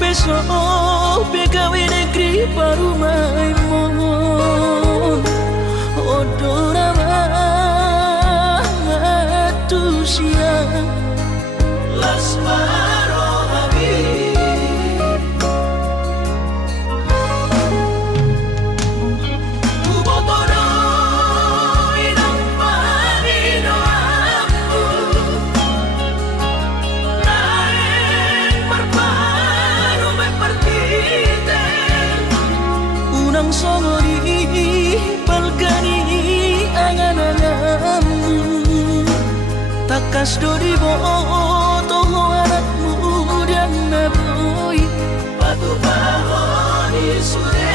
peso pegawe negeri parumai mon odora matusia las marohabi unang somori palgani angan-anganmu takas dori boto anakmu dan naboi batu bahoni sude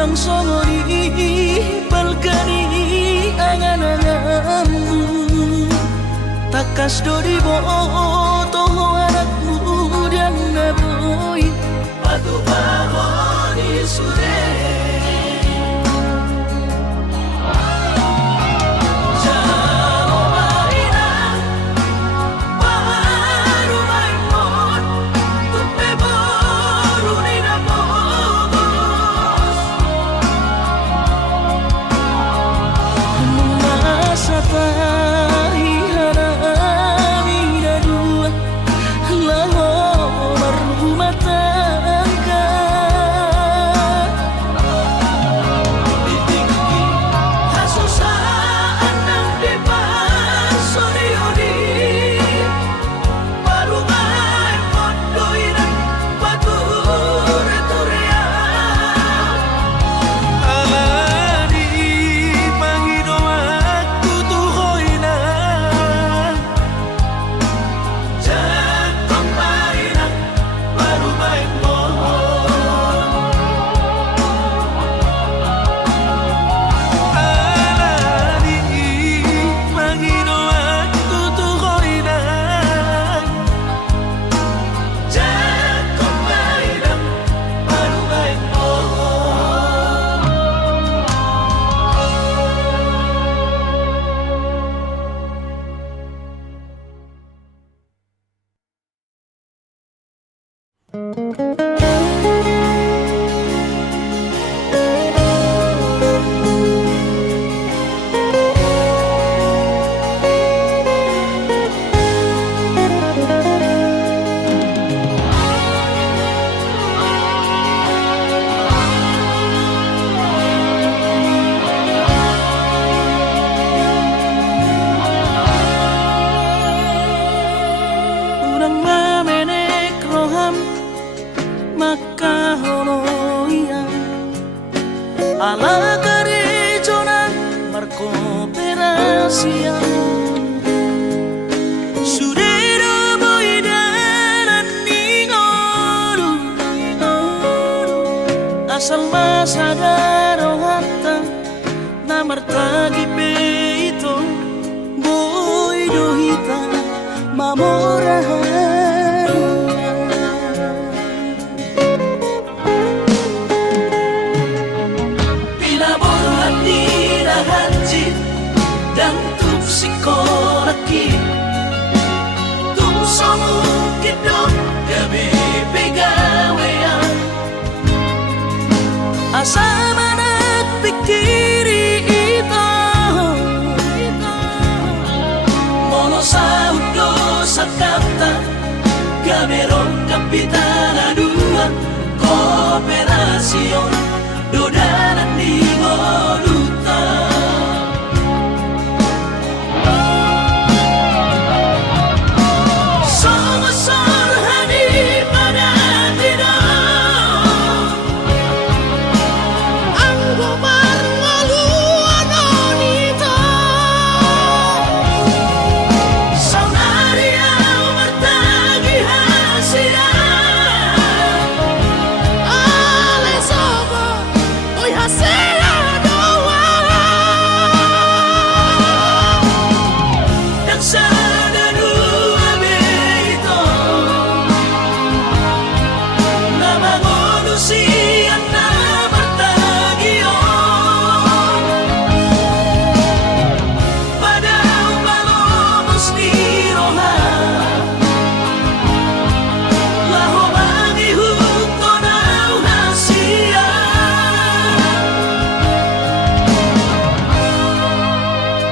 unang somori palgani angan-anganmu takas dori boto anakmu dan naboi batu bahoni sude ala karejona markooperasian sudero boida asal masagaro hatta na martagi peito boy dohita mamorahan pinaborhat ni nahanjit dan tupsikoraki tumsomu kidok gabi pegawean asama nagpikiri ito mono sa udo sa kapta gamerong kapitana dua kooperasyon dodanan di Moluta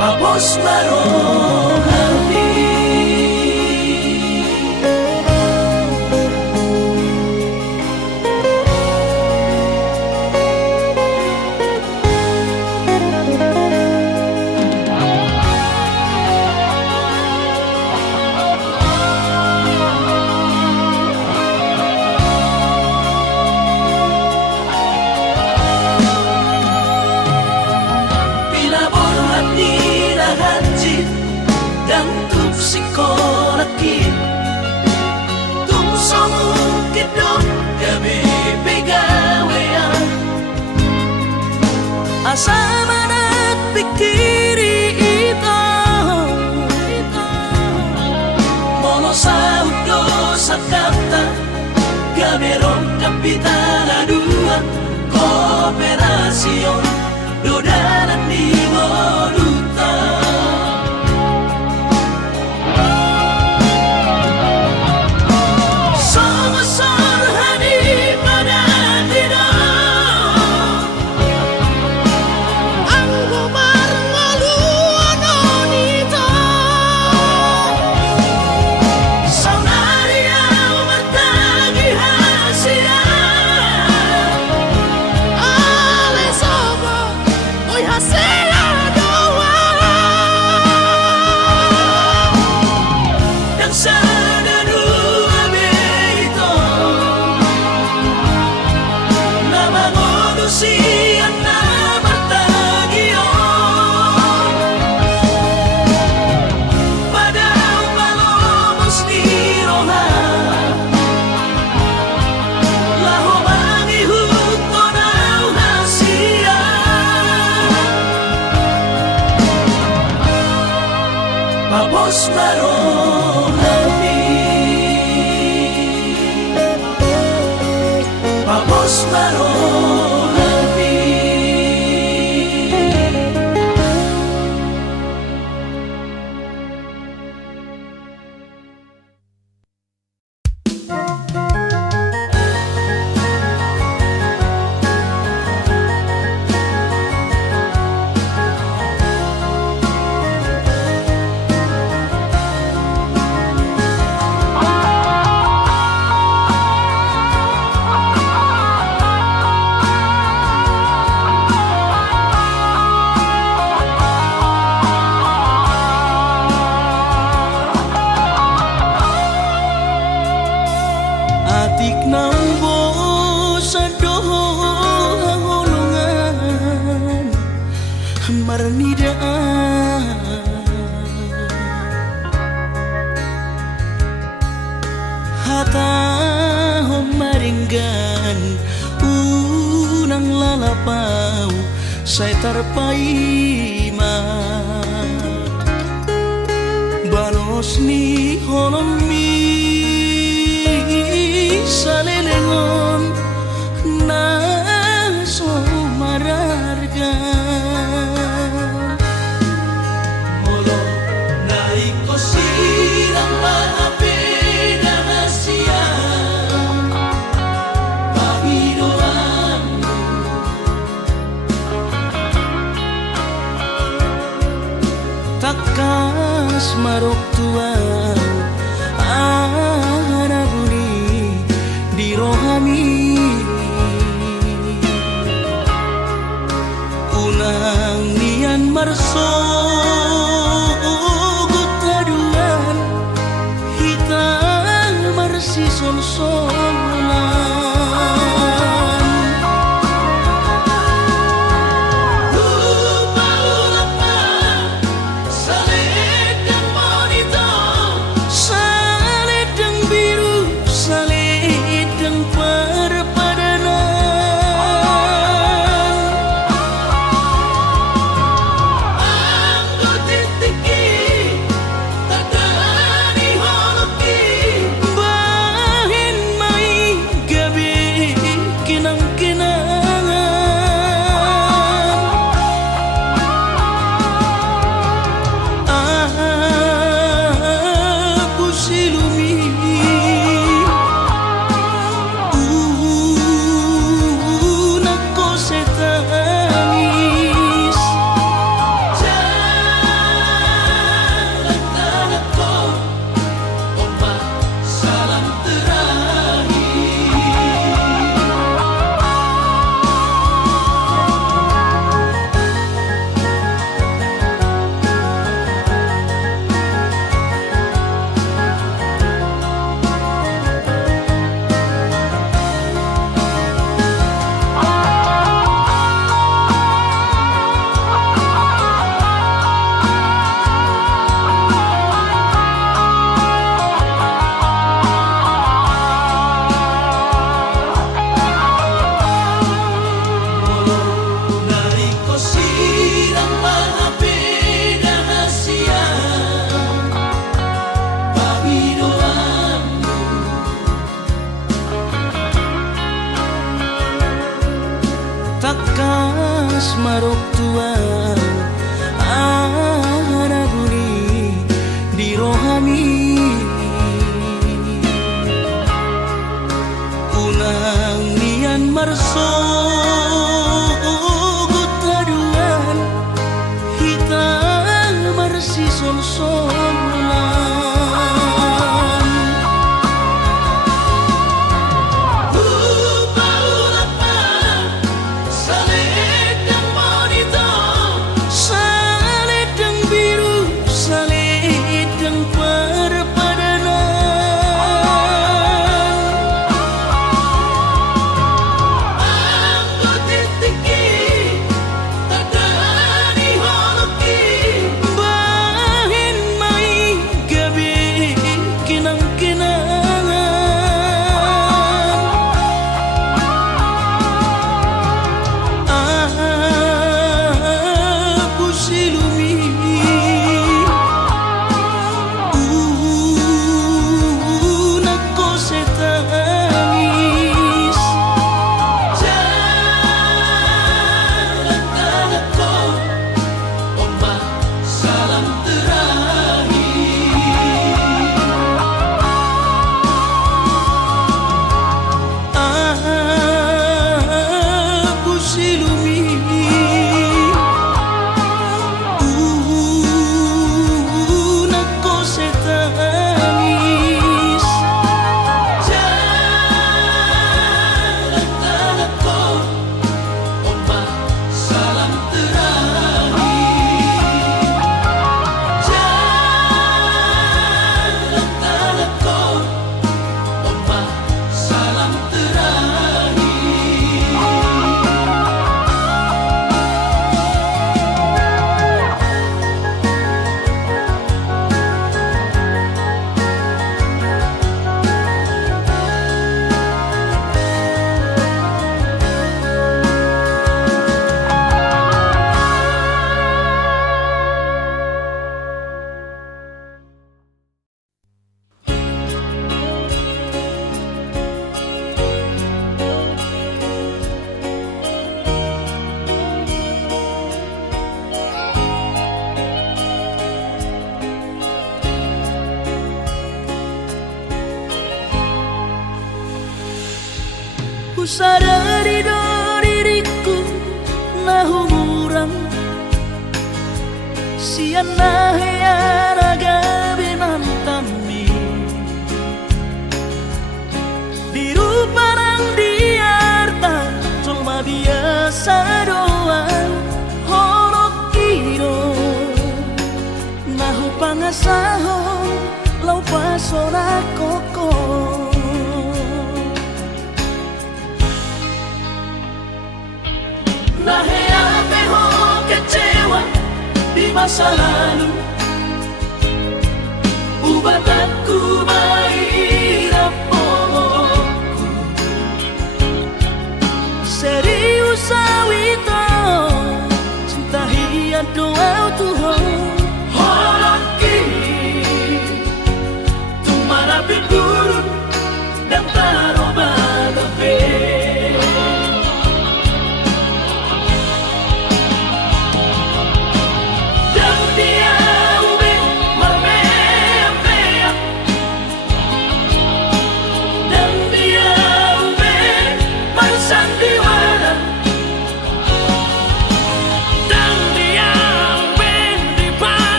Papos marong hati dan tupsikoraki tumsomu kidok gabi pegawean asama nagpikiri ito mono sa udo sa kapta gamerong kapitana dua kooperasyon dodanan di Moluta Papos marong hati Papos marong hati hata maringgan talapau saya terpaima banos ni holon mi salelengon na so mararga Molo naik ko sirang maapeda na siya Panginoon takas marok tuan anaguni di rohami unang nian marso gutaduan hitang marsi sol-solan takas marok tuan anaguni di rohami unang nian marso gutaduan hitang marsi sol-solan Ku sadari do diriku nah umurang siana heyaraga binantami biru parang diarta cuma biasa doang horok kiro nahu pangasahon lau pasora koko Nahea peho kecewa di masa lalu Ubatanku mahirap pomoku Serius awito cinta hiat doa Tuhan Holoki Tumarapi burun dan taroba gabe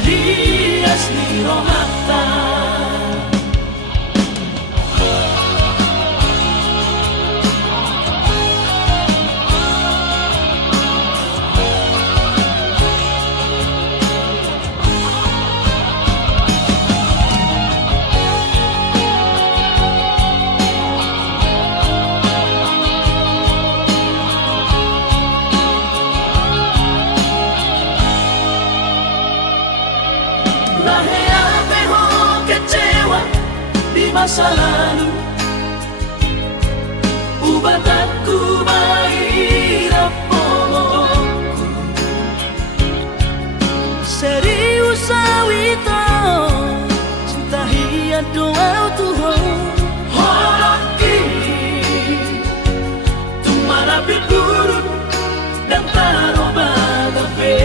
Dias ni rohata Nahea peho kecewa di masa lalu Ubatanku mahirap pomoku Serius awito cinta hiat doa Tuhan Holoki Tumarapi burun dan taroba gabe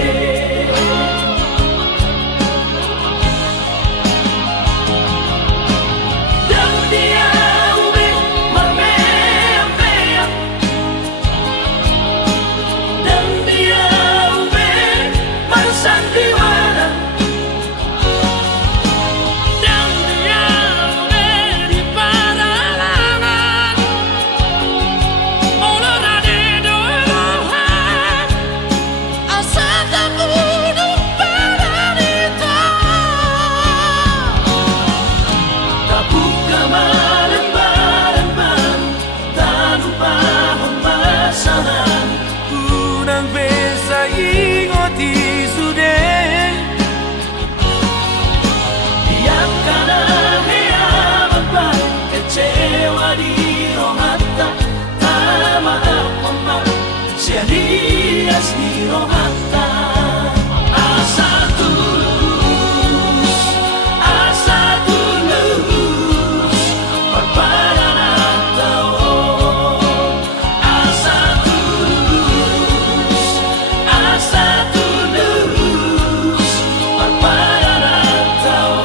Dias ni rohata asa tulus perpayanan tao asa tulus perpayanan tao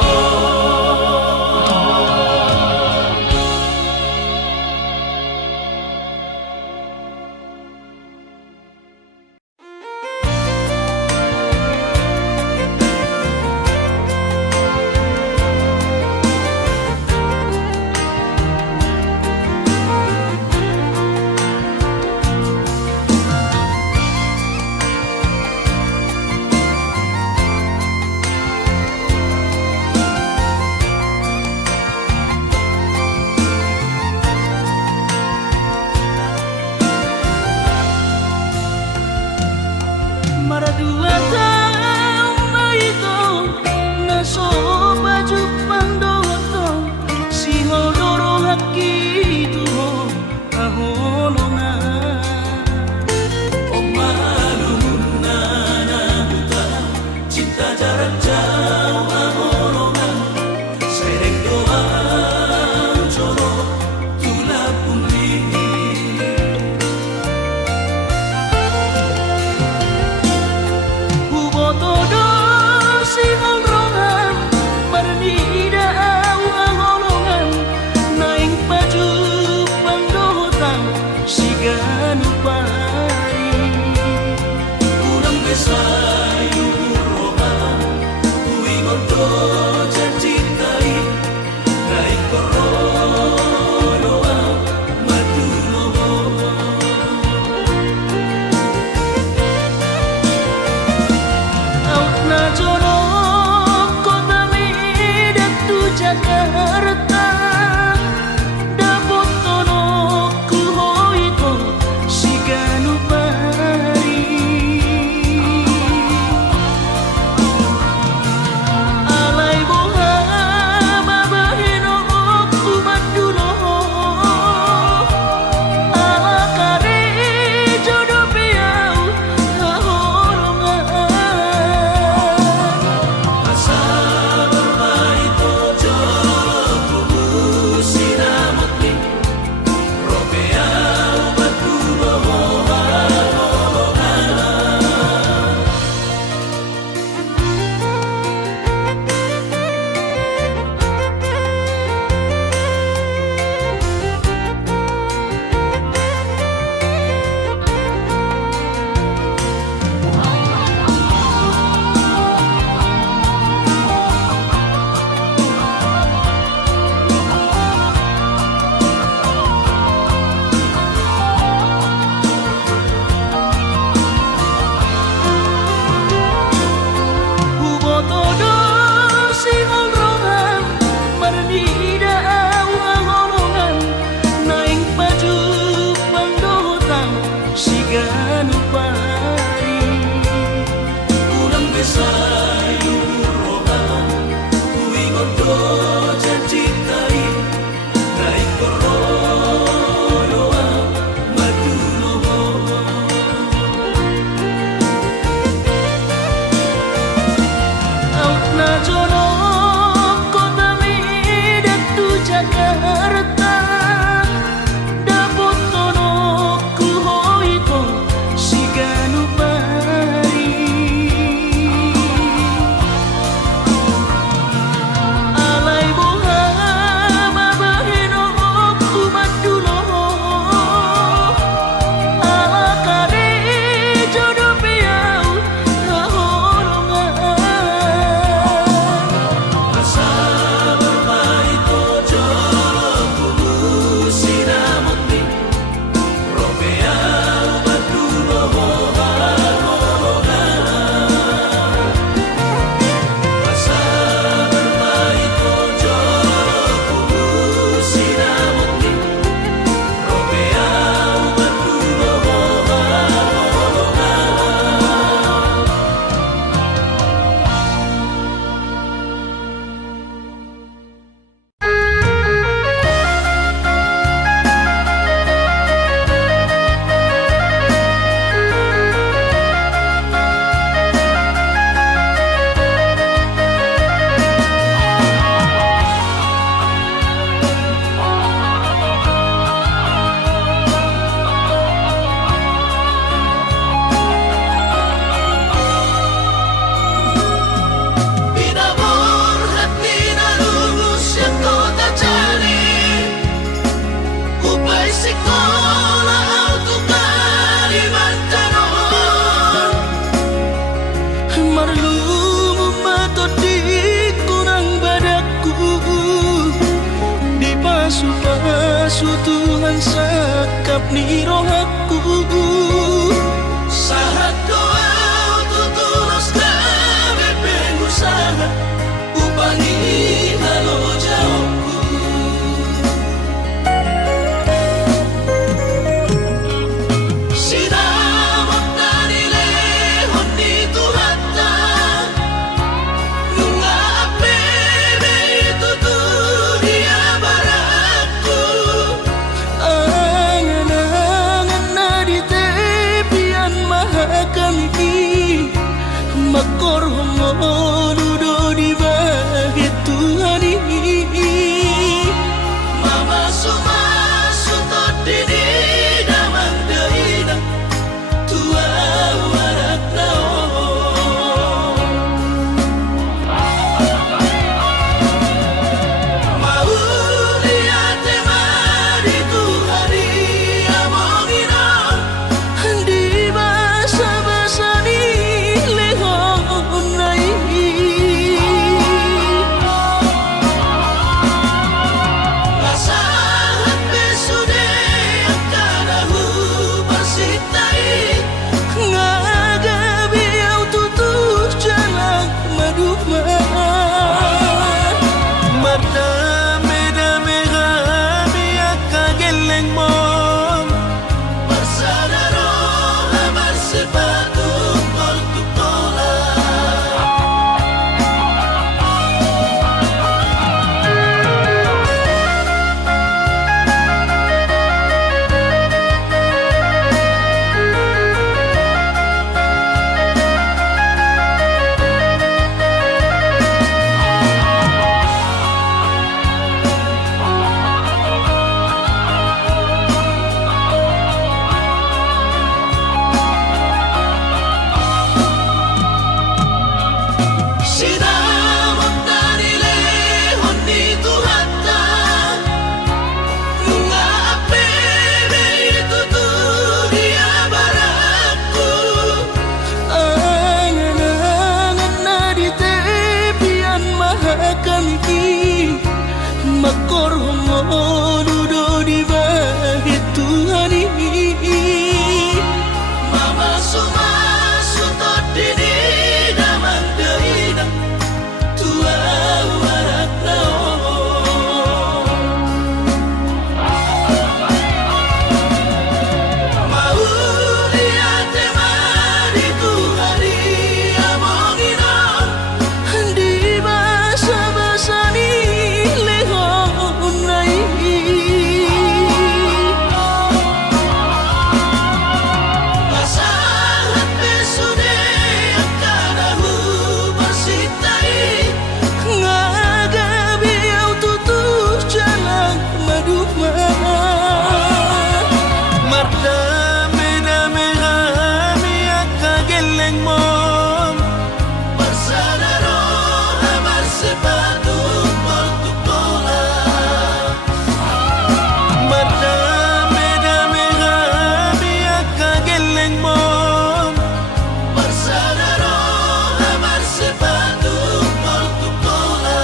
kondo janji tai naik korodoa maduloho out na jono kota midatu Jakarta dapotono kuhoito siganu pari alai boha babahino kumaduloho ala kare jodoh piau hahorongan asa bermain tojo sinamotni ropea maduloho Ubotodo si holrongan marnida awangolongan naing baju pangdohotang si ganu pari ulang besai lurohan kui kondo janji tai naik korodoa maduloho out na jono kota midatu Jakarta dapotono kuhoito siganu pari alai boha babahino kumaduloho ala kare jodoh piau hahorongan asa bermain tojo sinamotni ropea maduloho asa bermain tojo sinamotni ropea maduloho Pinabor hati na lulus yang kota cari upay sekolah auto Kalimantan marlumu mato di kurang badaku di pasu-pasu Tuhan sakap ni rohaku sahat doa tutulos kami pengusaha upangi halo jawabku sinamot na nilehon ni Tuhata nunga apebe itu dunia baratku angan-angan na Mardame-dame kami akageleng mom Bersadaro lamar sepatu tol-tukola Makor homodo di bahit Tuhan ini Mama suma sutot dini damang deina Tua warak nao Mau lihat temani Tuhari amongina Di basa-basa ni Mardame-dame kami akageleng mom Bersadaro lamar sepatu tol-tukola Mardame-dame kami akageleng mom Bersadaro lamar sepatu tol-tukola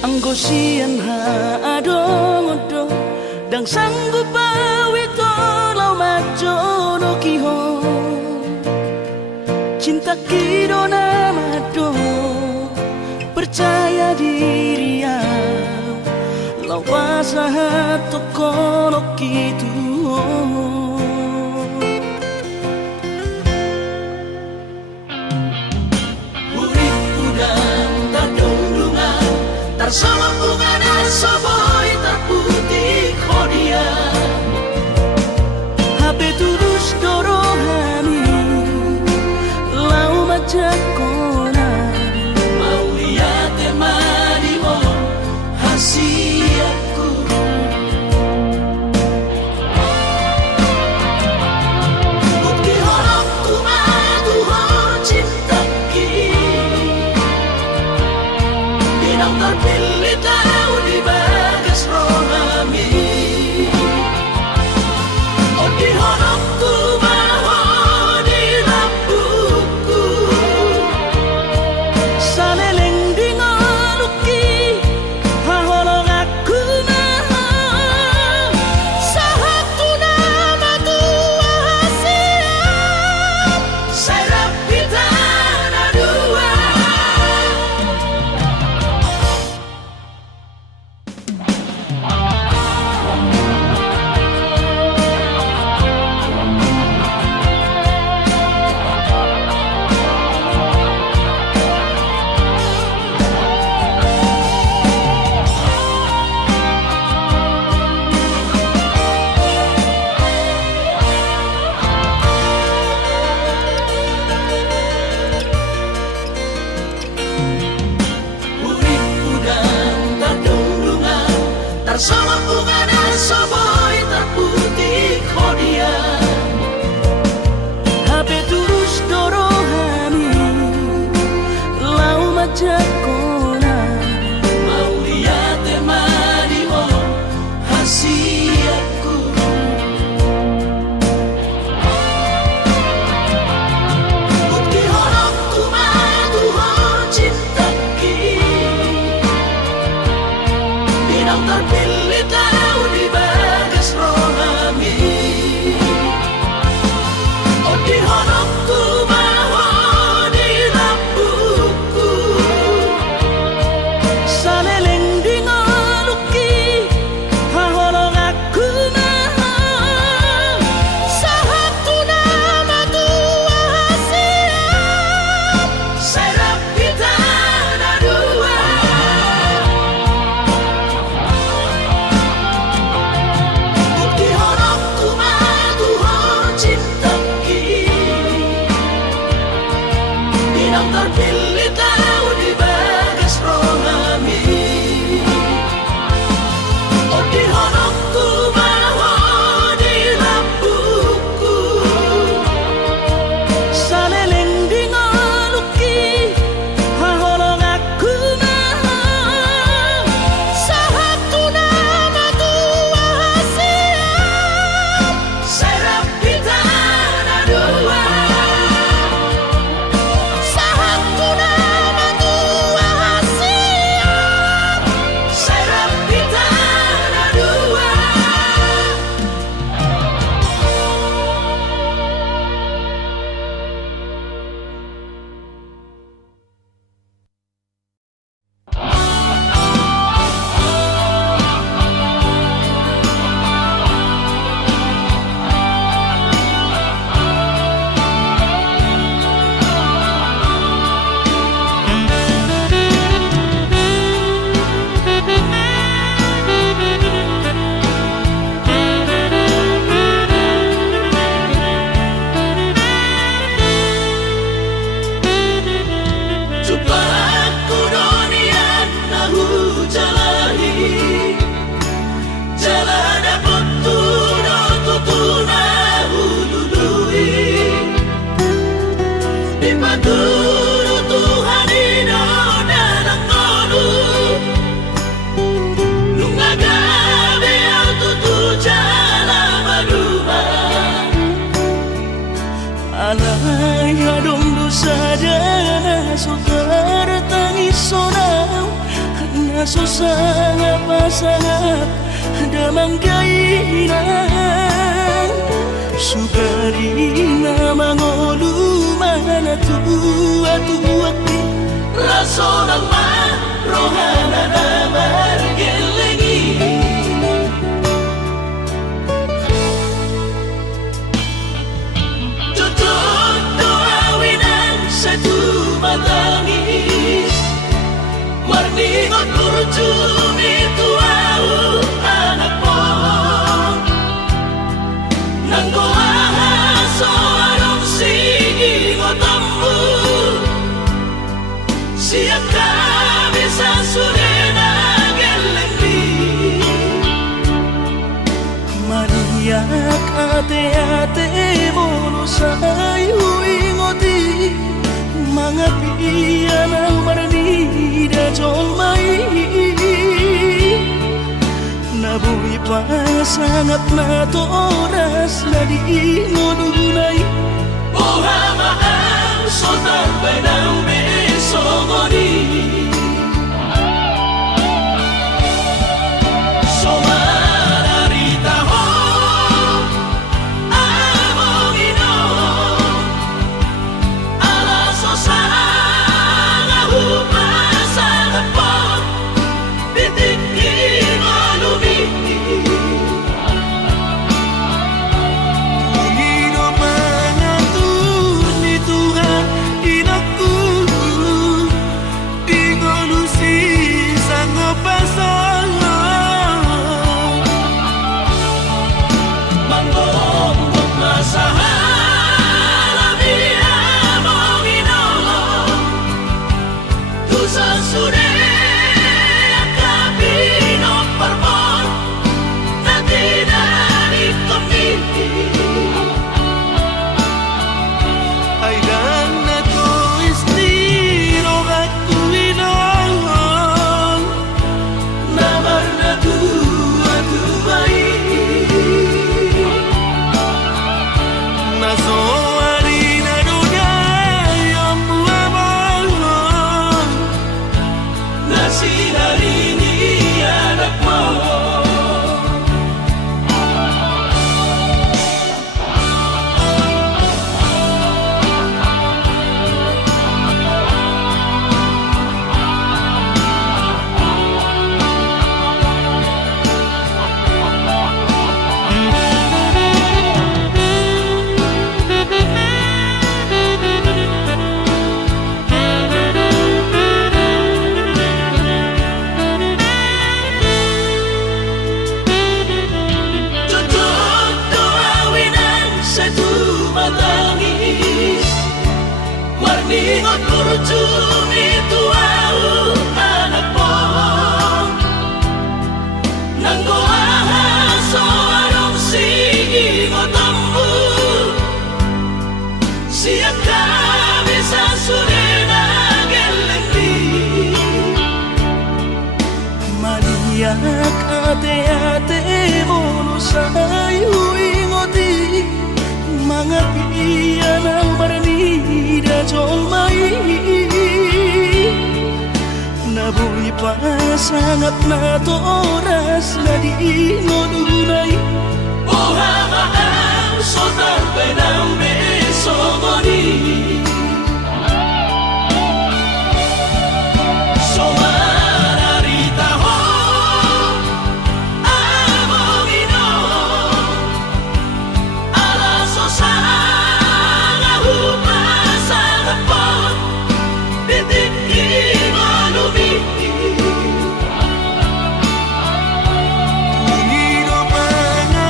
Anggo sian ha adong-odong Dang sanggup bawi kolau majono kiho Cinta kidona mado Percaya diri ya Lau pasahat tokono kitu Urip udang tardung-dungan Tarsama bunga soboy terputih kodia Habe tulus dorohani Lau majak kona Mau lihat temani mo hasiatku Bukti horok kumadu ho cintaki Dinang terpilih tahu di bagas rohami Oh di horokku baho di lampuku Saleleng di ngaluki Haholong aku maha Sahatu nama tua hasiat Saya rapita na dua sangat damang kainan Sugarina mangolu mana tua-tuakti Raso ng marohana na margelengi Tutup tuawinan sa tumatangis Marningot kurjumi tuau anak mo Nang kuwahaso anong sige ngotammu Siya kami sa surena gelengdi Maniak ate-ate mono sayu ingoti Mga piyan ang maranida jolmai Nabuhi pa sangat na to oras na di ngununay Buhama ang sotarbay ng besomoni Somararita ho among ino Alaso sa ngahupa sa napot Titikin mo lumiti Pangino mga ni Tuhan inaku Di ngolusi sang pasangan Manggombok na sa halabi among ino Tusa sure ang kabino parmon Na tinanik komiti Ay dan na to istiro at tuwinangan Namar na tuwa-tuway Nasoari na dunay ang buwamangan Na sinarini anak mo Tutup tuawinan sa tumatangis Marningot kurjumi tuau anak mo Nang kuwahaso anong sige ngotammu Siya kami sa surena gelengdi Maniak ate-ate mono sayu ingoti Mga piyan ang maranida jolmai Nabuhi pa sangat na to oras na di ngununay Buhama ang sotarbay ng besomoni Somararita ho among ino Alaso sa ngahupa sa napot Titikin mo lumiti Pangino mga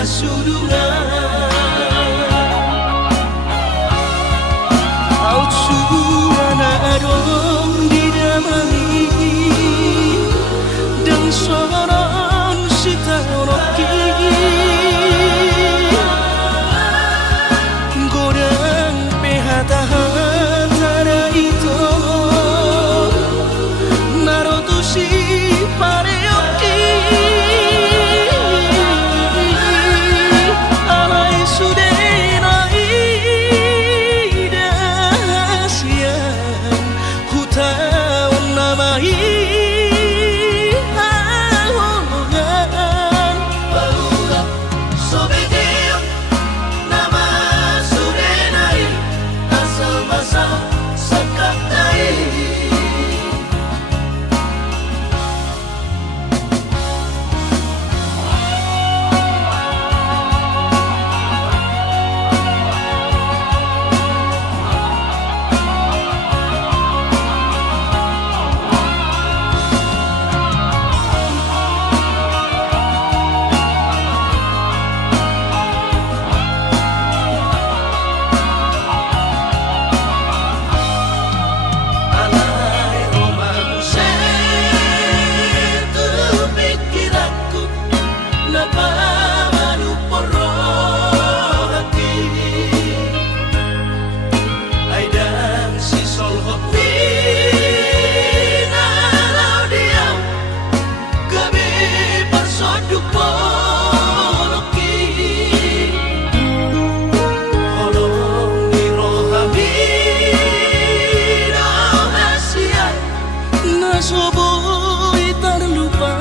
hasurungan au suana adong didamai dan soron sitanoki godang pehata-hata itu narotusi pareoki alai sudena ida siang hutawan namai ahongan Barulah sobedeon nama sudenai asal basa sakatai alai romanu setu pikiranku napamanu porro hati aidang si solhot nalau diam gabe persoduk poloki holong di rohami rahasia nasoboi terlupa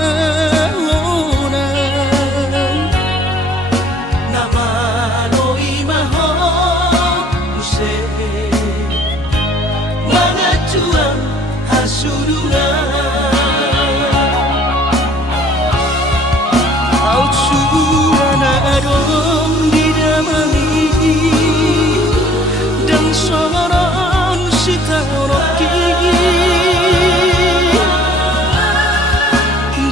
nama loi maho use mangacuang hasurungan au suana adong didamai dan soron sitanoki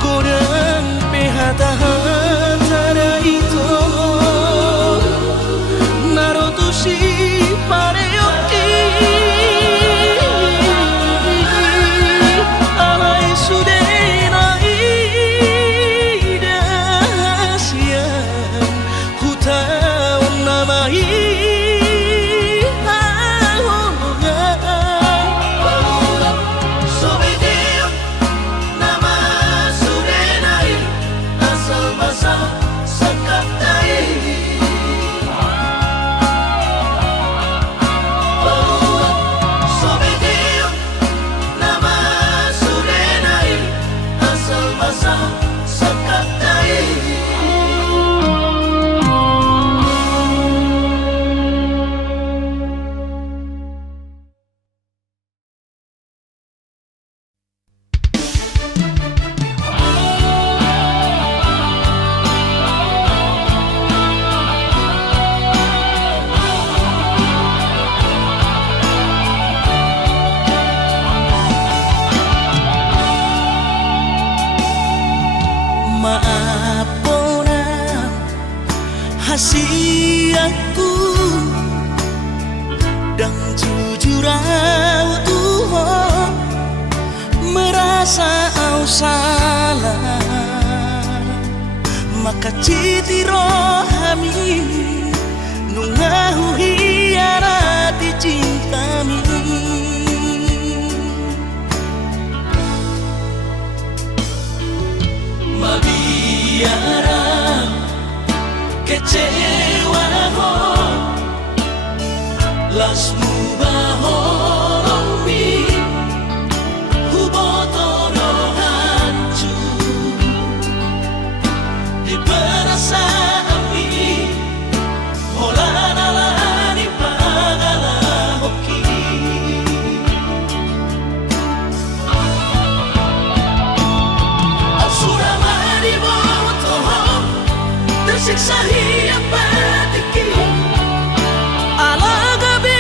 godang pehata-hata itu narotusi pareoki alai sudena ida siang hutawan namai ahongan Barulah sobedeon nama sudenai asal basa sakatai Barulah sobedeon nama sudenai asal basa sakatai maapona hasiatku dan jujur au Tuhan merasa au salah maka citi rohami nungahu hiarati cintami mabiara kecewa ho lasmu bahoromi hubotono hancur di perasa api holanalani pagala hoki Absuramani botoho tersiksa hiap batiki ala gabi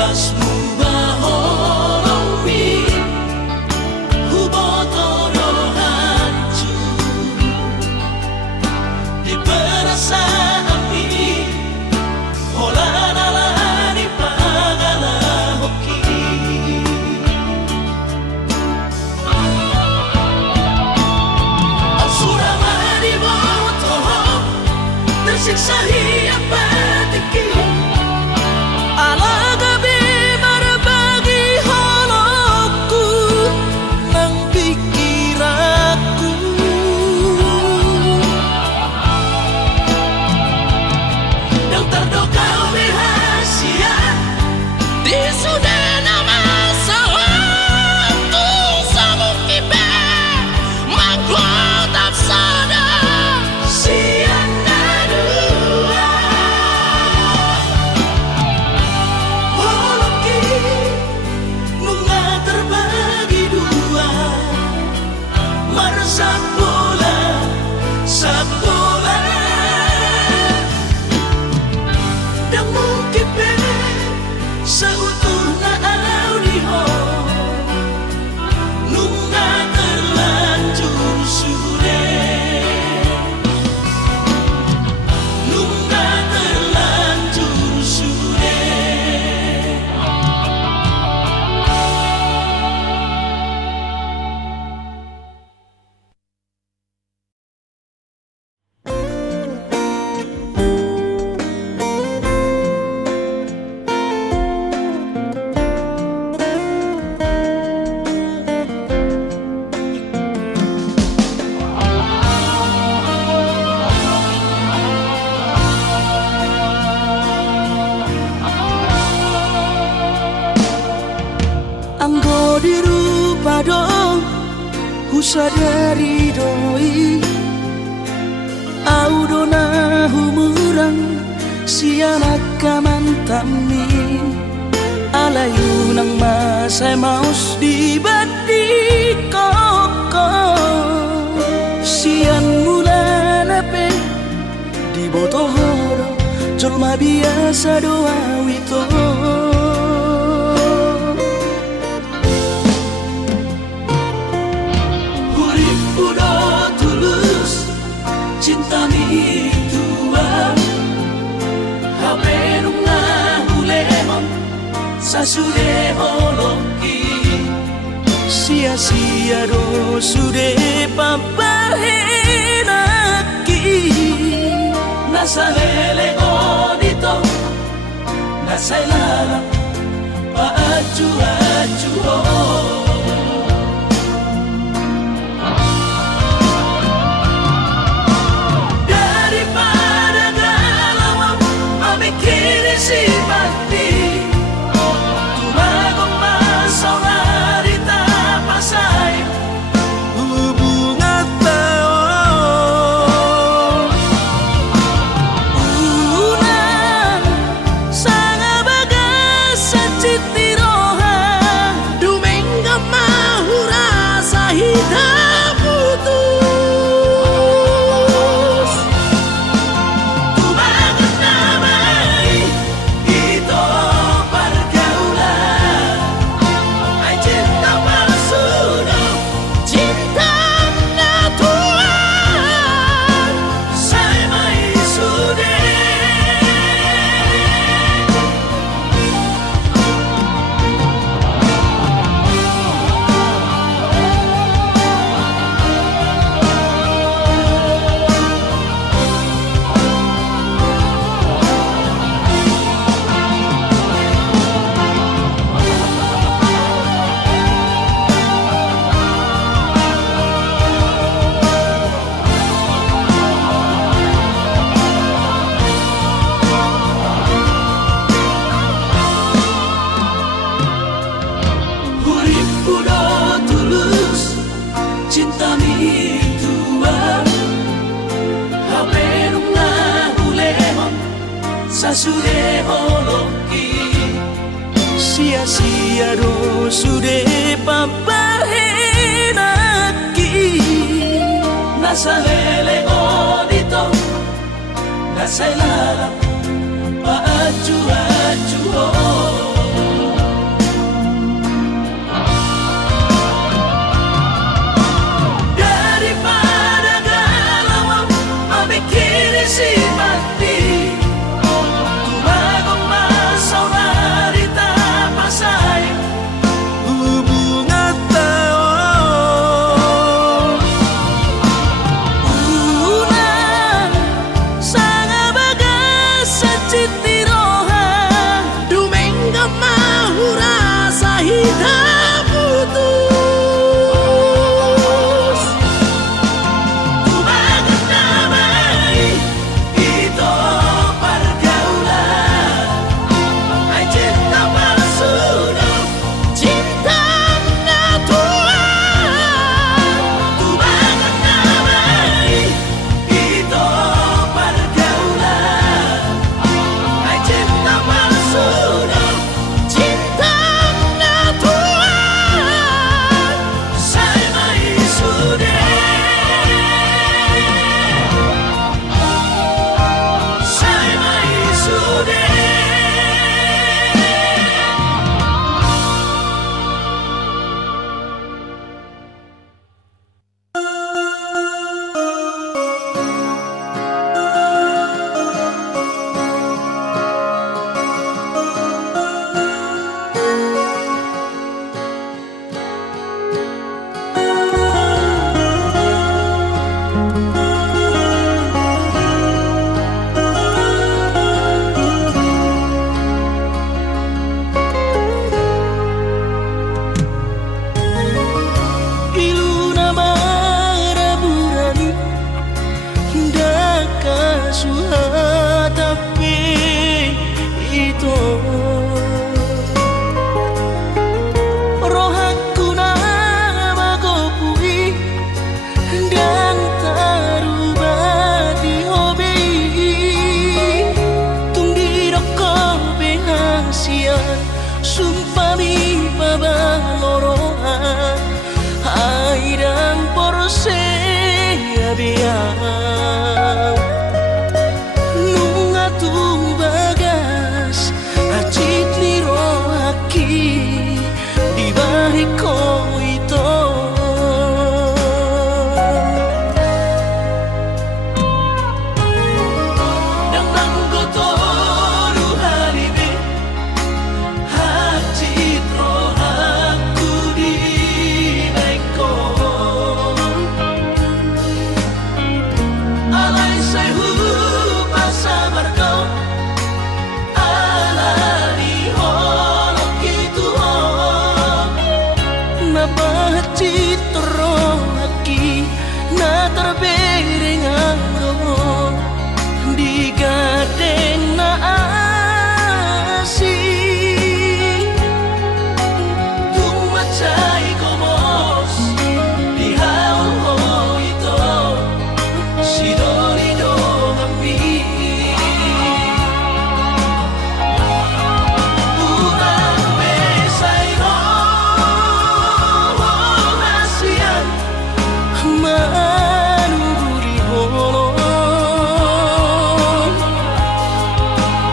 lasmu baholomi hubotoro hancur di perasaan ini holanalani pagala hoki Suramani botoho tersiksa hiap batiki Sadari doi audona humurang sianak kamantami alayu nang masay maus di badi koko sian mula nape di botohoro colma biasa doa wito cinta mi tua hape nunga hulemon sasude holoki sia-sia do sude papahenaki nasa lele odito nasa ilala paaju-aju sasude holoki sia-sia do sude papahenaki nasa lele odito nasa ilala paaju-aju hidup putus. Tuhan menamai itu pergaulan, ai cinta palsu, cinta Tuhan. Tuhan menamai itu pergaulan, ai cinta palsu, cinta Tuhan. Saya mai sudah. Iluna maraburani daka suhatapi itu rohaku nama gopui dan tarubati hobi tunggi roko behasian sumpami pabalorohan airang porse abiang nunga tu bagas acit ni rohaki di bariko ito nang nanggotoru halibi acit rohaku di bariko alay sayu pasabar kau alani holok itu napahacit rohaki na terbereng anggo di gadeng na asi tumacay komos di haul ito si Dorido kami Urang besay no hasian manuguri holong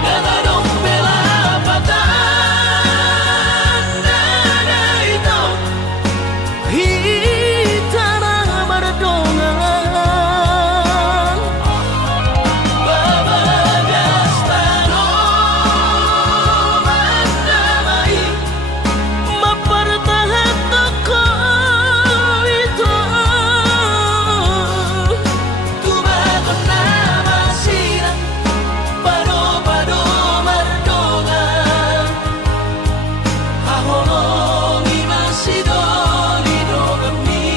gadadong pelapatan nana ito hitana mardongan babagas tanong mandamai mapartahan toko ito tumagon na masira pado-pado mardongan hahongi masidolido kami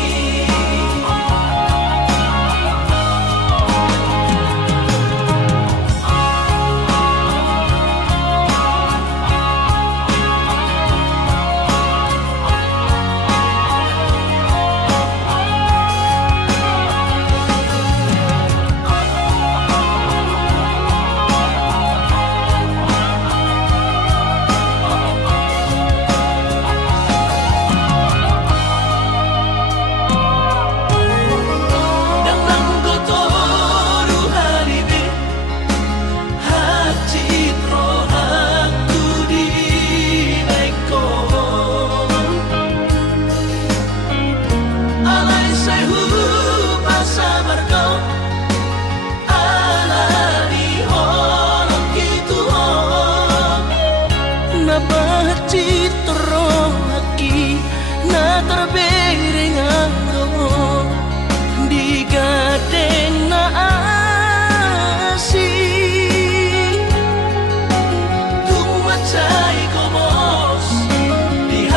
nang nanggotoru halibi hacit rohaku di bariko alay sayu pasabar kau alani holok itu napahacit rohaki na terbereng anggo di gadeng na asi tumacay komos di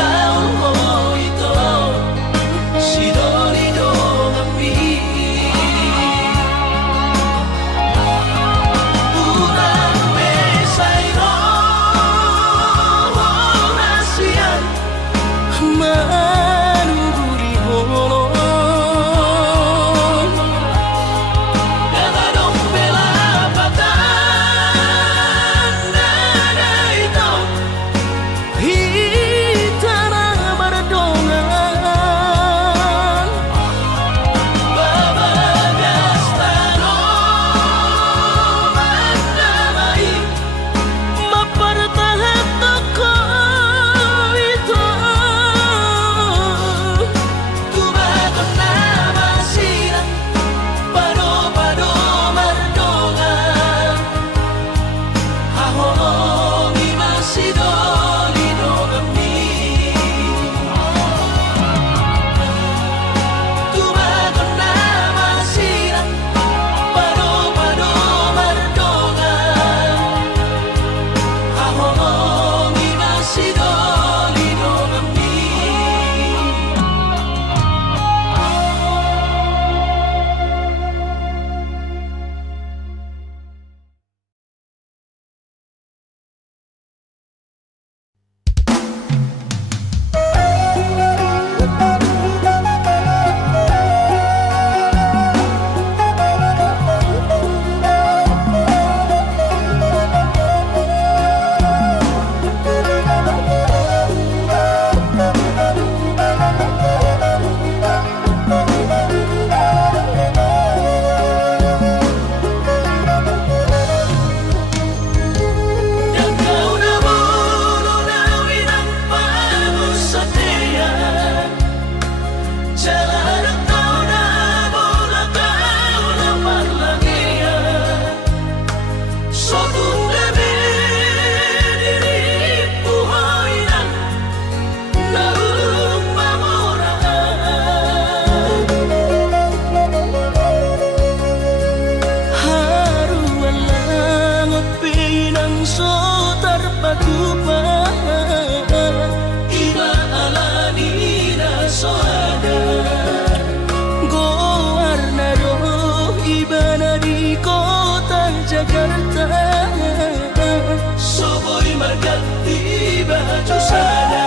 baju sana.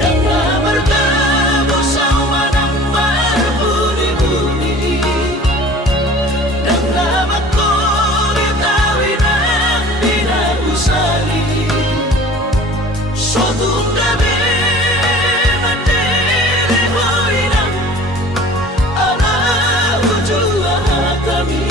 Dengan bertemu sama nama berbunyi-bunyi, dengan makulit tawinan binar usali, sotung gabi mandiri hoina, ala ujua hatami.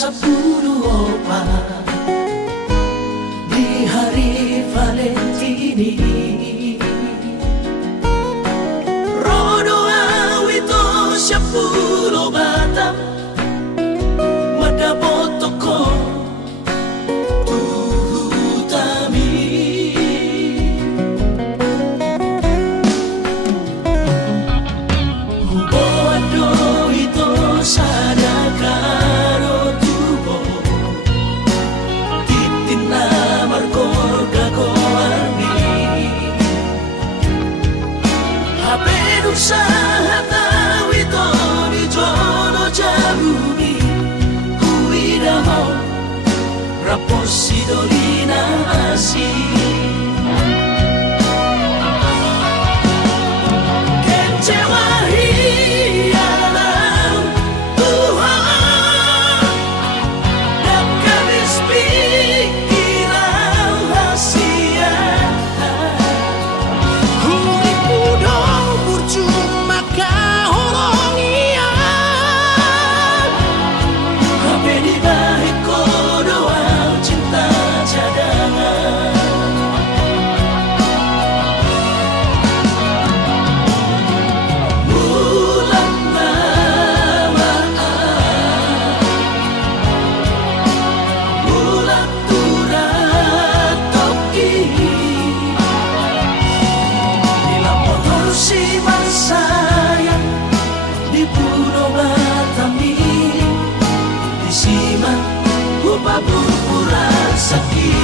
ke-10 di hari Valentini. Rodo awito 10 batang madapotoko tuhutami. Hubo ado ito sadakaro tubo titina markor gagoarni hapenuk sahat wito di jono jarumi kuidamo raposi dolina asi. Kecewa hialam Tuhan dan kabis pikiran rahasia. Huriku dong percuma kahoronian Hape di balik doa cinta cadangan. Bulan namaan bulan turat toki Bila motor si sayang di Pulau Batami di Siman Kupa Purpura sakit.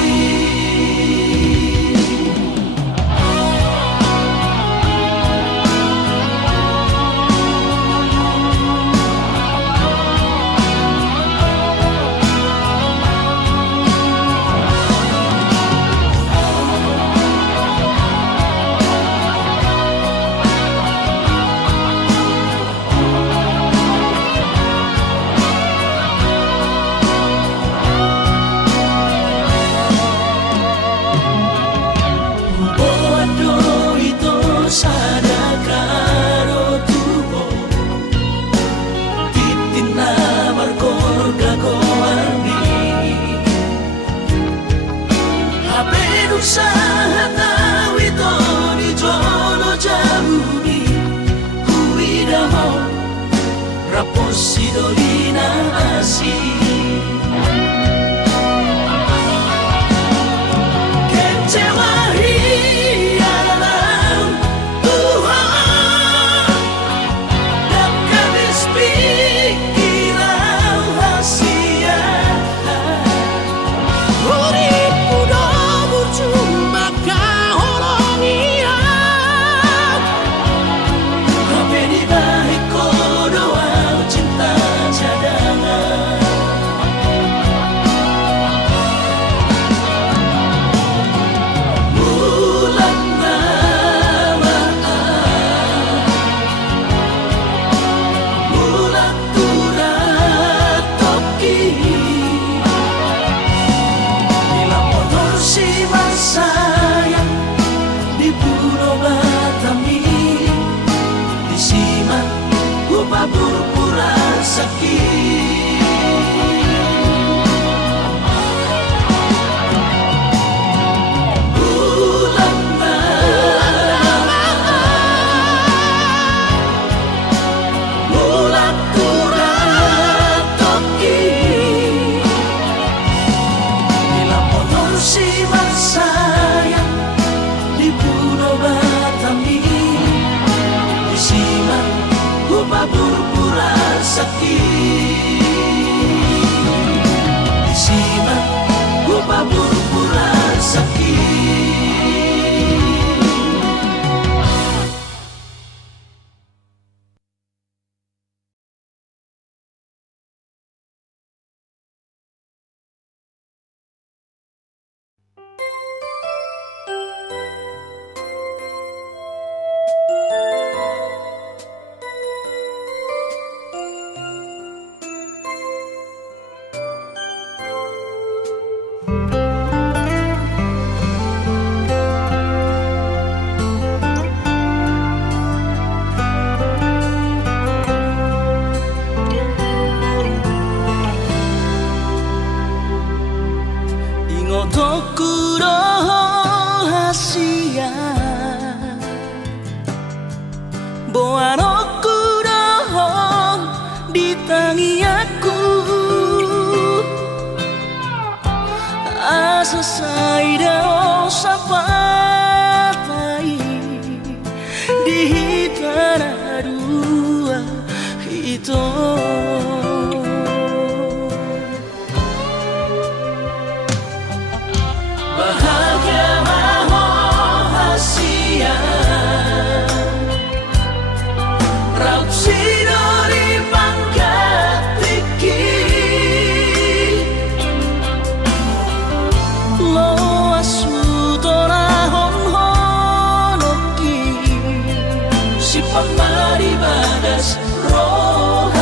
Bodo itu sadakaro tubo titina markor gagoarni hapenuk sahat wito di jono jarumi kuidamo raposi dolina asi. Kecewa hialam Tuhan dan kabis pikiran rahasia. Uripku dong percuma kahoronian Hape di balik doa cinta si pemaribadas roh